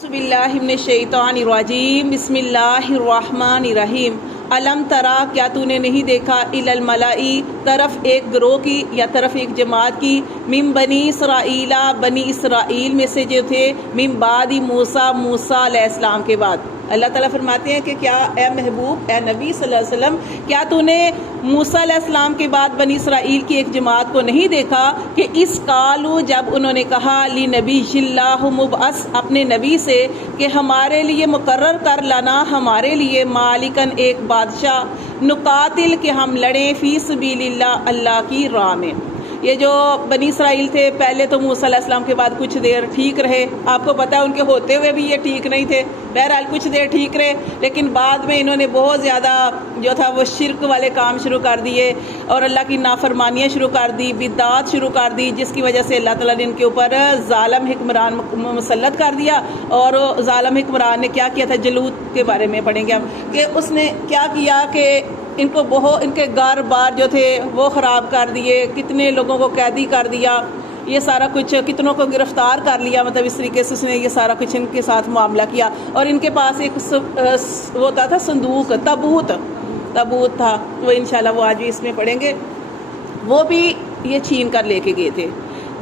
باللہ من الشیطان الرجیم بسم اللہ الرحمن الرحیم علم ترا کیا تو نے نہیں دیکھا الی الملائی طرف ایک گروہ کی یا طرف ایک جماعت کی من بنی اسرائیل بنی اسرائیل میں سے جو تھے من بعد موسیٰ علیہ السلام کے بعد اللہ تعالیٰ فرماتے ہیں کہ کیا اے محبوب اے نبی صلی اللہ علیہ وسلم کیا تو نے موسیٰ علیہ السلام کے بعد بنی اسرائیل کی ایک جماعت کو نہیں دیکھا کہ اس قالو جب انہوں نے کہا لی نبی اللہ مبعث اپنے نبی سے کہ ہمارے لیے مقرر کر لانا ہمارے لیے مالکن ایک بادشاہ نقاتل کہ ہم لڑیں فی سبیل اللہ اللہ کی راہ میں۔ یہ جو بنی اسرائیل تھے پہلے تو موسیٰ علیہ السلام کے بعد کچھ دیر ٹھیک رہے، آپ کو پتہ ہے ان کے ہوتے ہوئے بھی یہ ٹھیک نہیں تھے، بہرحال کچھ دیر ٹھیک رہے، لیکن بعد میں انہوں نے بہت زیادہ جو تھا وہ شرک والے کام شروع کر دیے اور اللہ کی نافرمانیاں شروع کر دی، بدعات شروع کر دی، جس کی وجہ سے اللہ تعالیٰ نے ان کے اوپر ظالم حکمران مسلط کر دیا۔ اور ظالم حکمران نے کیا کیا تھا، جلوت کے بارے میں پڑھیں گے ہم کہ اس نے کیا کیا کہ ان کو ان کے گھر بار جو تھے وہ خراب کر دیے، کتنے لوگوں کو قیدی کر دیا، یہ سارا کچھ کتنوں کو گرفتار کر لیا، مطلب اس طریقے سے اس نے یہ سارا کچھ ان کے ساتھ معاملہ کیا۔ اور ان کے پاس ایک ہوتا تھا صندوق، تابوت تھا، وہ انشاءاللہ وہ آج بھی اس میں پڑھیں گے، وہ بھی یہ چھین کر لے کے گئے تھے۔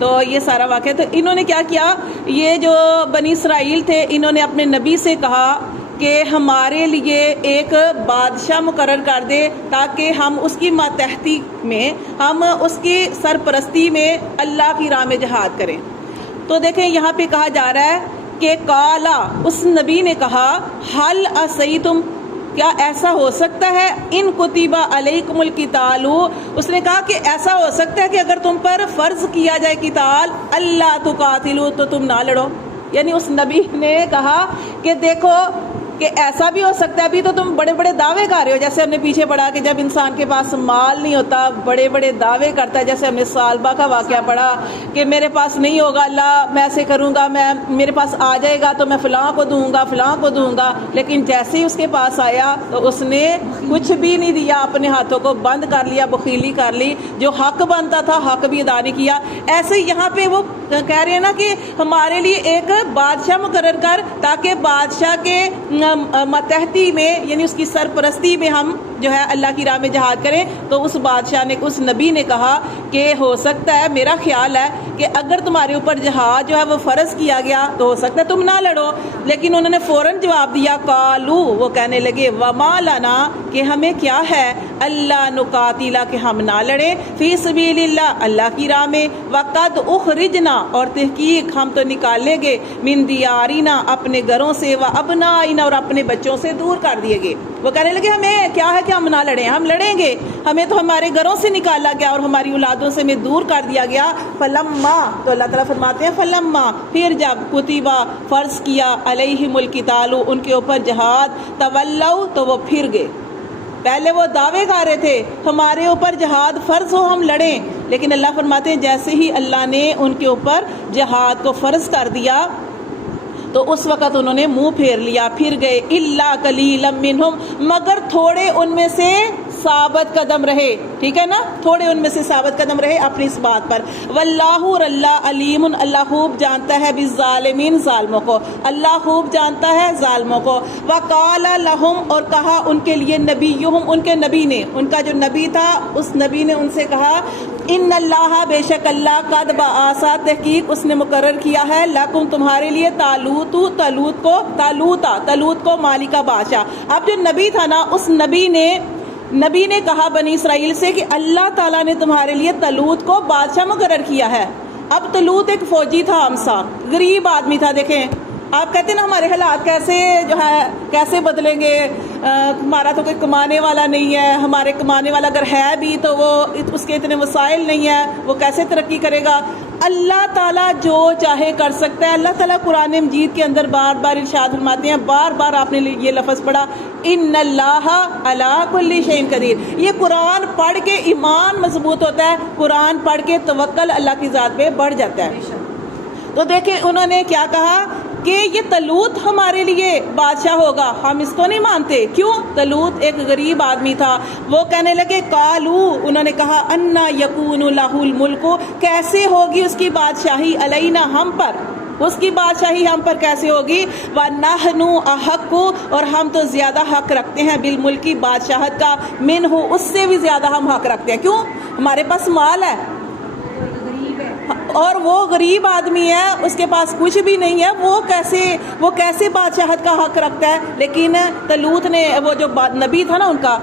تو یہ سارا واقعہ، تو انہوں نے کیا کیا، یہ جو بنی اسرائیل تھے انہوں نے اپنے نبی سے کہا کہ ہمارے لیے ایک بادشاہ مقرر کر دے تاکہ ہم اس کی ماتحتی میں، ہم اس کی سرپرستی میں اللہ کی راہ میں جہاد کریں۔ تو دیکھیں یہاں پہ کہا جا رہا ہے کہ قالا، اس نبی نے کہا حل عصیتم، کیا ایسا ہو سکتا ہے ان کتب علیکم القتال، اس نے کہا کہ ایسا ہو سکتا ہے کہ اگر تم پر فرض کیا جائے قتال اللہ تقاتلوا، تو تم نہ لڑو۔ یعنی اس نبی نے کہا کہ دیکھو کہ ایسا بھی ہو سکتا ہے، ابھی تو تم بڑے بڑے دعوے کر رہے ہو، جیسے ہم نے پیچھے پڑھا کہ جب انسان کے پاس مال نہیں ہوتا بڑے بڑے دعوے کرتا ہے، جیسے ہم نے سالبہ کا واقعہ پڑھا کہ میرے پاس نہیں ہوگا اللہ میں ایسے کروں گا، میرے پاس آ جائے گا تو میں فلاں کو دوں گا فلاں کو دوں گا، لیکن جیسے ہی اس کے پاس آیا تو اس نے کچھ بھی نہیں دیا، اپنے ہاتھوں کو بند کر لیا، بخیلی کر لی، جو حق بنتا تھا حق بھی ادا نہیں کیا۔ ایسے یہاں پہ وہ کہہ رہے ہیں نا کہ ہمارے لیے ایک بادشاہ مقرر کر تاکہ بادشاہ کے ماتحتی میں، یعنی اس کی سرپرستی میں ہم جو ہے اللہ کی راہ میں جہاد کریں۔ تو اس بادشاہ نے، اس نبی نے کہا کہ ہو سکتا ہے، میرا خیال ہے کہ اگر تمہارے اوپر جہاد جو ہے وہ فرض کیا گیا تو ہو سکتا ہے تم نہ لڑو، لیکن انہوں نے فوراً جواب دیا قالو، وہ کہنے لگے وما لنا، کہ ہمیں کیا ہے اللہ نقاتلا، کہ ہم نہ لڑیں فی سبیل اللہ اللہ کی راہ میں، وقد اخرجنا، اور تحقیق ہم تو نکالیں گے من دیارنا اپنے گھروں سے، و ابنائنا، اور اپنے بچوں سے دور کر دیے گئے۔ وہ کہنے لگے ہمیں کیا ہے کہ ہم نہ لڑیں، ہم لڑیں گے، ہمیں تو ہمارے گھروں سے نکالا گیا اور ہماری اولادوں سے ہمیں دور کر دیا گیا۔ فلما، تو اللہ تعالیٰ فرماتے ہیں فلما، پھر جب کتبہ فرض کیا علیہم القتال، ان کے اوپر جہاد، تولوا، تو وہ پھر گئے۔ پہلے وہ دعوے کر رہے تھے ہمارے اوپر جہاد فرض ہو ہم لڑیں، لیکن اللہ فرماتے ہیں جیسے ہی اللہ نے ان کے اوپر جہاد کو فرض کر دیا تو اس وقت انہوں نے منہ پھیر لیا، پھر گئے۔ الا قلیلا منہم، مگر تھوڑے ان میں سے ثابت قدم رہے، ٹھیک ہے نا، تھوڑے ان میں سے ثابت قدم رہے اپنی اس بات پر۔ واللہ، اور اللہ علیم، اللہ خوب جانتا ہے بالظالمین، ظالموں کو، اللہ خوب جانتا ہے ظالموں کو۔ وقال لہم، اور کہا ان کے لیے نبیہم، ان کے نبی نے، ان کا جو نبی تھا اس نبی نے ان سے کہا ان اللہ، بے شک اللہ، قد بعث، تحقیق اس نے مقرر کیا ہے، لکم، تمہارے لیے، طالوت کو مالی کا بادشاہ۔ اب جو نبی تھا نا، اس نبی نے کہا بنی اسرائیل سے کہ اللہ تعالیٰ نے تمہارے لیے طالوت کو بادشاہ مقرر کیا ہے۔ اب طالوت ایک فوجی تھا، ہمسا غریب آدمی تھا۔ دیکھیں آپ کہتے ہیں نا ہمارے حالات کیسے جو ہے کیسے بدلیں گے، ہمارا تو کوئی کمانے والا نہیں ہے، ہمارے کمانے والا اگر ہے بھی تو وہ اس کے اتنے وسائل نہیں ہے، وہ کیسے ترقی کرے گا۔ اللہ تعالیٰ جو چاہے کر سکتا ہے۔ اللہ تعالیٰ قرآن مجید کے اندر بار بار ارشاد فرماتے ہیں، بار بار آپ نے یہ لفظ پڑھا ان اللہ علی کل شیء قدیر۔ یہ قرآن پڑھ کے ایمان مضبوط ہوتا ہے، قرآن پڑھ کے توکل اللہ کی ذات پہ بڑھ جاتا ہے۔ تو دیکھیں انہوں نے کیا کہا کہ یہ طالوت ہمارے لیے بادشاہ ہوگا، ہم اس کو نہیں مانتے۔ کیوں؟ طالوت ایک غریب آدمی تھا۔ وہ کہنے لگے قالو، انہوں نے کہا انا یکون لہ الملک، کیسے ہوگی اس کی بادشاہی علینا، ہم پر، اس کی بادشاہی ہم پر کیسے ہوگی؟ وَنَحْنُ أَحَقُّ، اور ہم تو زیادہ حق رکھتے ہیں بالملکی بادشاہت کا، منہ اس سے بھی زیادہ ہم حق رکھتے ہیں. کیوں؟ ہمارے پاس مال ہے اور وہ غریب آدمی ہے، اس کے پاس کچھ بھی نہیں ہے، وہ کیسے بادشاہت کا حق رکھتا ہے؟ لیکن طالوت نے، وہ جو نبی تھا نا ان کا،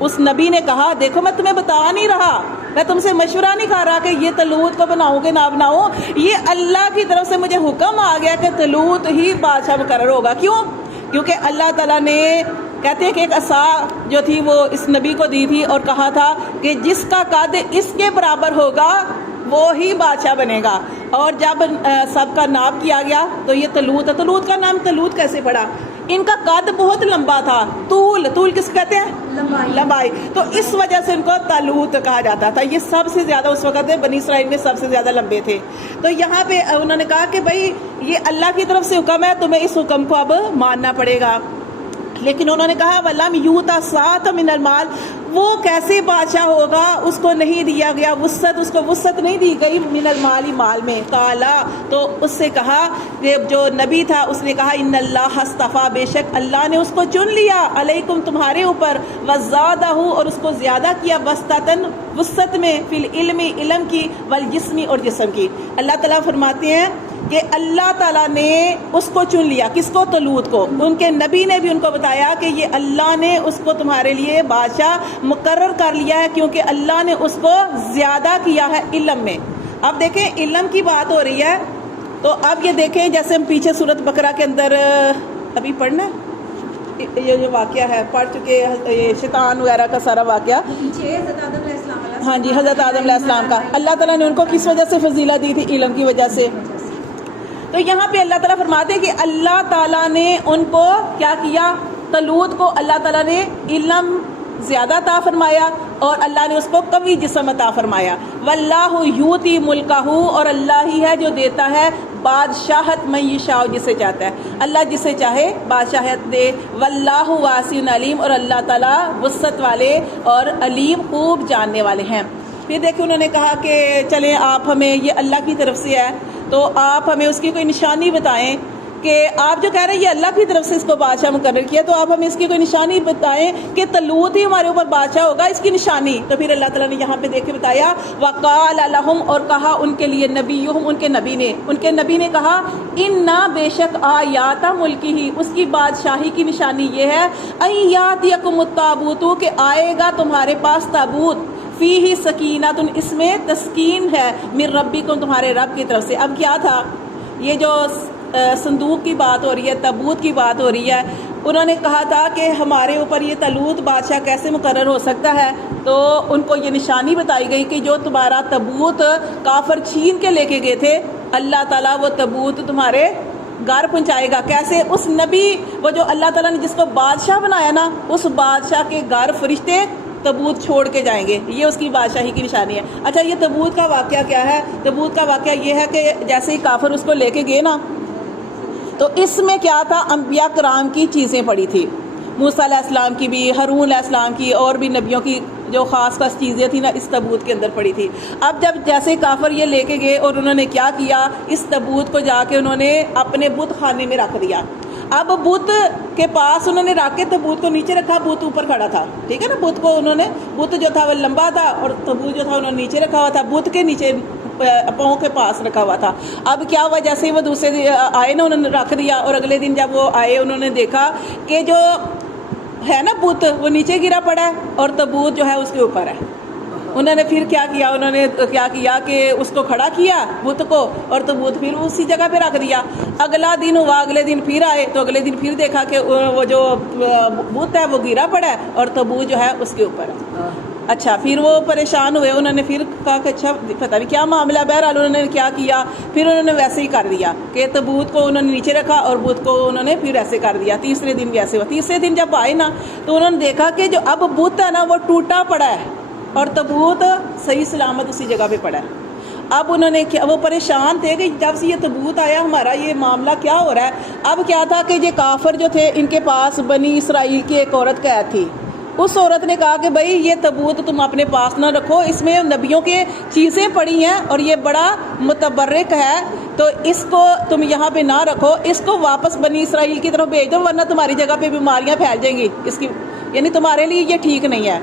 اس نبی نے کہا دیکھو میں تمہیں بتا نہیں رہا، میں تم سے مشورہ نہیں کر رہا کہ یہ طالوت کو بناؤں کہ نہ بناؤں، یہ اللہ کی طرف سے مجھے حکم آ گیا کہ طالوت ہی بادشاہ مقرر ہوگا. کیوں؟ کیونکہ اللہ تعالیٰ نے، کہتے ہیں کہ ایک عصا جو تھی وہ اس نبی کو دی تھی اور کہا تھا کہ جس کا قد اس کے برابر ہوگا وہی بادشاہ بنے گا. اور جب سب کا ناپ کیا گیا تو یہ طالوت کا نام طالوت کیسے پڑا؟ ان کا قد بہت لمبا تھا. طول کس کہتے ہیں؟ لمبائی. تو اس وجہ سے ان کو طالوت کہا جاتا تھا. یہ سب سے زیادہ اس وقت بنی اسرائیل میں سب سے زیادہ لمبے تھے. تو یہاں پہ انہوں نے کہا کہ بھائی یہ اللہ کی طرف سے حکم ہے، تمہیں اس حکم کو اب ماننا پڑے گا. لیکن انہوں نے کہا وَلَمْ يُؤْتَ سَعَةً مِنَ الْمَالِ، وہ کیسے بادشاہ ہوگا؟ اس کو نہیں دیا گیا وسعت، اس کو وسعت نہیں دی گئی من المال، مال میں. قالا، تو اس سے کہا کہ جو نبی تھا اس نے کہا ان اللہ اصطفیٰ، بے شک اللہ نے اس کو چن لیا، علیکم تمہارے اوپر، وزادہ، اور اس کو زیادہ کیا، بسطتاً وسعت میں، فی العلم، علم کی، والجسم، اور جسم کی. اللہ تعالیٰ فرماتے ہیں کہ اللہ تعالیٰ نے اس کو چن لیا. کس کو؟ طالوت کو. ان کے نبی نے بھی ان کو بتایا کہ یہ اللہ نے اس کو تمہارے لیے بادشاہ مقرر کر لیا ہے، کیونکہ اللہ نے اس کو زیادہ کیا ہے علم میں. اب دیکھیں علم کی بات ہو رہی ہے، تو اب یہ دیکھیں جیسے ہم پیچھے سورۃ بقرہ کے اندر ابھی پڑھنا یہ جو واقعہ ہے پڑھ چکے، شیطان وغیرہ کا سارا واقعہ. ہاں جی، حضرت آدم علیہ السلام کا اللہ تعالیٰ نے ان کو کس وجہ سے فضیلت دی تھی؟ علم کی وجہ سے. تو یہاں پہ اللہ تعالیٰ فرماتے ہیں کہ اللہ تعالیٰ نے ان کو کیا کیا؟ طالوت کو اللہ تعالیٰ نے علم زیادہ عطا فرمایا اور اللہ نے اس کو قوی جسم عطا فرمایا. واللہ یؤتی ملکہ، اور اللہ ہی ہے جو دیتا ہے بادشاہت من یشاء، جسے چاہتا ہے اللہ جسے چاہے بادشاہت دے. واللہ واسع علیم، اور اللہ تعالیٰ وسعت والے اور علیم خوب جاننے والے ہیں. پھر دیکھیں انہوں نے کہا کہ چلیں آپ ہمیں، یہ اللہ کی طرف سے ہے تو آپ ہمیں اس کی کوئی نشانی بتائیں، کہ آپ جو کہہ رہے ہیں یہ اللہ کی طرف سے اس کو بادشاہ مقرر کیا، تو آپ ہمیں اس کی کوئی نشانی بتائیں کہ طالوت ہی ہمارے اوپر بادشاہ ہوگا، اس کی نشانی. تو پھر اللہ تعالیٰ نے یہاں پہ دیکھ کے بتایا وقال لہم، اور کہا ان کے لیے نبیہم، ان کے نبی نے کہا انا، بے شک آیات ملکی ہی، اس کی بادشاہی کی نشانی یہ ہے ان یاتیکم التابوت، کہ آئے گا تمہارے پاس تابوت، فیہ سکینۃ، اس میں تسکین ہے، من ربکم، تمہارے رب کی طرف سے. اب کیا تھا یہ جو صندوق کی بات ہو رہی ہے، تابوت کی بات ہو رہی ہے، انہوں نے کہا تھا کہ ہمارے اوپر یہ طالوت بادشاہ کیسے مقرر ہو سکتا ہے؟ تو ان کو یہ نشانی بتائی گئی کہ جو تمہارا تابوت کافر چھین کے لے کے گئے تھے، اللہ تعالیٰ وہ تابوت تمہارے گھر پہنچائے گا. کیسے؟ اس نبی، وہ جو اللہ تعالیٰ نے جس کو بادشاہ بنایا نا، اس بادشاہ کے گھر فرشتے تابوت چھوڑ کے جائیں گے. یہ اس کی بادشاہی کی نشانی ہے. اچھا، یہ تابوت کا واقعہ کیا ہے؟ تابوت کا واقعہ یہ ہے کہ جیسے ہی کافر اس کو لے کے گئے نا، تو اس میں کیا تھا؟ انبیاء کرام کی چیزیں پڑی تھی، موسیٰ علیہ السلام کی بھی، ہارون علیہ السلام کی، اور بھی نبیوں کی جو خاص خاص چیزیں تھیں نا، اس تابوت کے اندر پڑی تھی. اب جب جیسے کافر یہ لے کے گئے اور انہوں نے کیا کیا، اس تابوت کو جا کے انہوں نے اپنے بت خانے میں رکھ دیا. اب بت کے پاس انہوں نے رکھ کے تابوت کو نیچے رکھا، بت اوپر کھڑا تھا، ٹھیک ہے نا. بت کو انہوں نے، بت جو تھا وہ لمبا تھا اور تابوت جو تھا انہوں نے نیچے رکھا ہوا تھا، بت کے نیچے پاؤں کے پاس رکھا ہوا تھا. اب کیا ہوا، جیسے ہی وہ دوسرے آئے نا، انہوں نے رکھ دیا، اور اگلے دن جب وہ آئے انہوں نے دیکھا کہ جو ہے نا بت، وہ نیچے گرا پڑا ہے اور تابوت جو ہے اس کے اوپر ہے. انہوں نے پھر کیا کیا، انہوں نے کیا کیا کہ اس کو کھڑا کیا بت کو، اور تابوت پھر اسی جگہ پہ رکھ دیا. اگلا دن ہوا، اگلے دن پھر آئے تو اگلے دن پھر دیکھا کہ وہ جو بت ہے وہ گرا پڑا ہے اور تابوت جو ہے اس کے اوپر ہے. اچھا، پھر وہ پریشان ہوئے، انہوں نے پھر کہا کہ اچھا پتہ نہیں کیا معاملہ. بہرحال انہوں نے کیا کیا، پھر انہوں نے ویسے ہی کر دیا کہ تابوت کو انہوں نے نیچے رکھا اور بت کو انہوں نے پھر ایسے کر دیا. تیسرے دن بھی ایسے ہوا. تیسرے دن جب آئے نا تو انہوں نے دیکھا کہ جو اب بت ہے نا وہ ٹوٹا پڑا ہے اور تابوت صحیح سلامت اسی جگہ پہ پڑا ہے. اب انہوں نے وہ پریشان تھے کہ جب سے یہ تابوت آیا ہمارا یہ معاملہ کیا ہو رہا ہے. اب کیا تھا کہ یہ کافر جو تھے ان کے پاس بنی اسرائیل کی ایک عورت قید تھی، اس عورت نے کہا کہ بھائی یہ تابوت تم اپنے پاس نہ رکھو، اس میں نبیوں کے چیزیں پڑی ہیں اور یہ بڑا متبرک ہے، تو اس کو تم یہاں پہ نہ رکھو، اس کو واپس بنی اسرائیل کی طرف بھیج دو، ورنہ تمہاری جگہ پہ بیماریاں پھیل جائیں گی، اس کی یعنی تمہارے لیے یہ ٹھیک نہیں ہے۔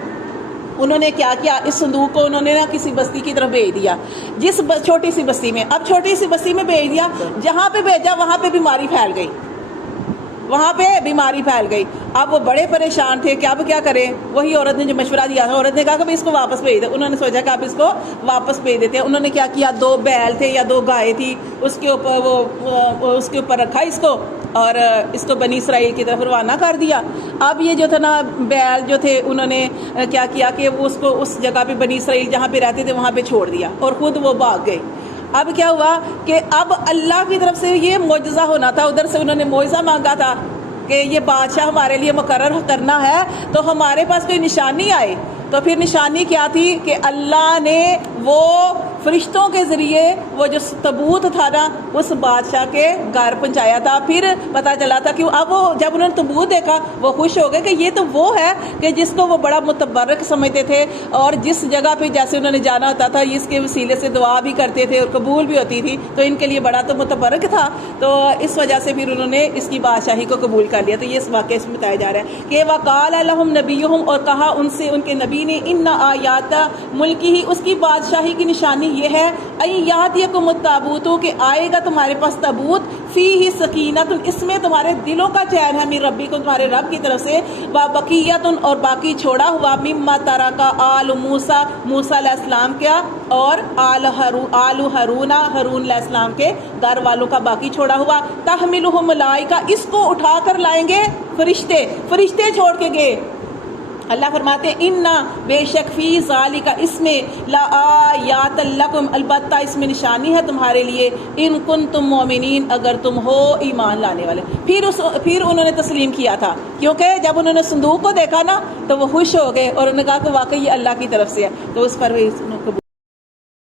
انہوں نے کیا کیا، اس صندوق کو انہوں نے نا کسی بستی کی طرف بھیج دیا، جس چھوٹی سی بستی میں، اب چھوٹی سی بستی میں بھیج دیا، جہاں پہ بھیجا وہاں پہ بیماری پھیل گئی، وہاں پہ بیماری پھیل گئی۔ اب وہ بڑے پریشان تھے کہ اب کیا کریں، وہی عورت نے جو مشورہ دیا تھا، عورت نے کہا کہ اس کو واپس بھیج دیں، انہوں نے سوچا کہ اب اس کو واپس بھیج دیتے ہیں۔ انہوں نے کیا کیا، 2 بیل تھے یا 2 گائے تھی، اس کے اوپر رکھا اس کو، اور اس کو بنی اسرائیل کی طرف روانہ کر دیا۔ اب یہ جو تھا نا بیل جو تھے، انہوں نے کیا کیا کہ وہ اس کو اس جگہ پہ بنی اسرائیل جہاں پہ رہتے تھے وہاں پہ چھوڑ دیا، اور خود وہ بھاگ گئے۔ اب کیا ہوا کہ اب اللہ کی طرف سے یہ معجزہ ہونا تھا، ادھر سے انہوں نے معجزہ مانگا تھا کہ یہ بادشاہ ہمارے لیے مقرر کرنا ہے، تو ہمارے پاس کوئی نشانی آئے۔ تو پھر نشانی کیا تھی کہ اللہ نے وہ فرشتوں کے ذریعے وہ جو تابوت تھا نا اس بادشاہ کے گھر پہنچایا تھا۔ پھر پتہ چلا تھا کہ اب وہ جب انہوں نے تابوت دیکھا وہ خوش ہو گئے کہ یہ تو وہ ہے کہ جس کو وہ بڑا متبرک سمجھتے تھے، اور جس جگہ پہ جیسے انہوں نے جانا ہوتا تھا اس کے وسیلے سے دعا بھی کرتے تھے اور قبول بھی ہوتی تھی، تو ان کے لیے بڑا تو متبرک تھا، تو اس وجہ سے پھر انہوں نے اس کی بادشاہی کو قبول کر لیا۔ تو یہ اس واقعے سے بتایا جا رہا ہے کہ وقال لهم نبیہم، اور کہا ان سے ان کے نبی نے، ان آیات ملکی ہی، اس کی بادشاہی کی نشانی یہ ہے، ایاتیکم التابوت، کہ آئے گا تمہارے پاس تابوت، فیہ سکینۃ، اس میں تمہارے دلوں کا چین ہے، من ربکم، تمہارے رب کی طرف سے، وبقیۃ، اور باقی چھوڑا ہوا، مما ترک آل موسیٰ، موسیٰ علیہ السلام کا، اور آل ہارون، ہارون علیہ السلام کے گھر والوں کا باقی چھوڑا ہوا، تحملہ ملائکہ، اس کو اٹھا کر لائیں گے فرشتے، فرشتے چھوڑ کے گئے۔ اللہ فرماتے ہیں انا، بے شک، فی ذالک، اس میں، لآیات لکم، البتہ اس میں نشانی ہے تمہارے لیے، ان کنتم مؤمنین، اگر تم ہو ایمان لانے والے۔ پھر انہوں نے تسلیم کیا تھا، کیونکہ جب انہوں نے صندوق کو دیکھا نا تو وہ خوش ہو گئے اور انہوں نے کہا کہ واقعی یہ اللہ کی طرف سے ہے، تو اس پر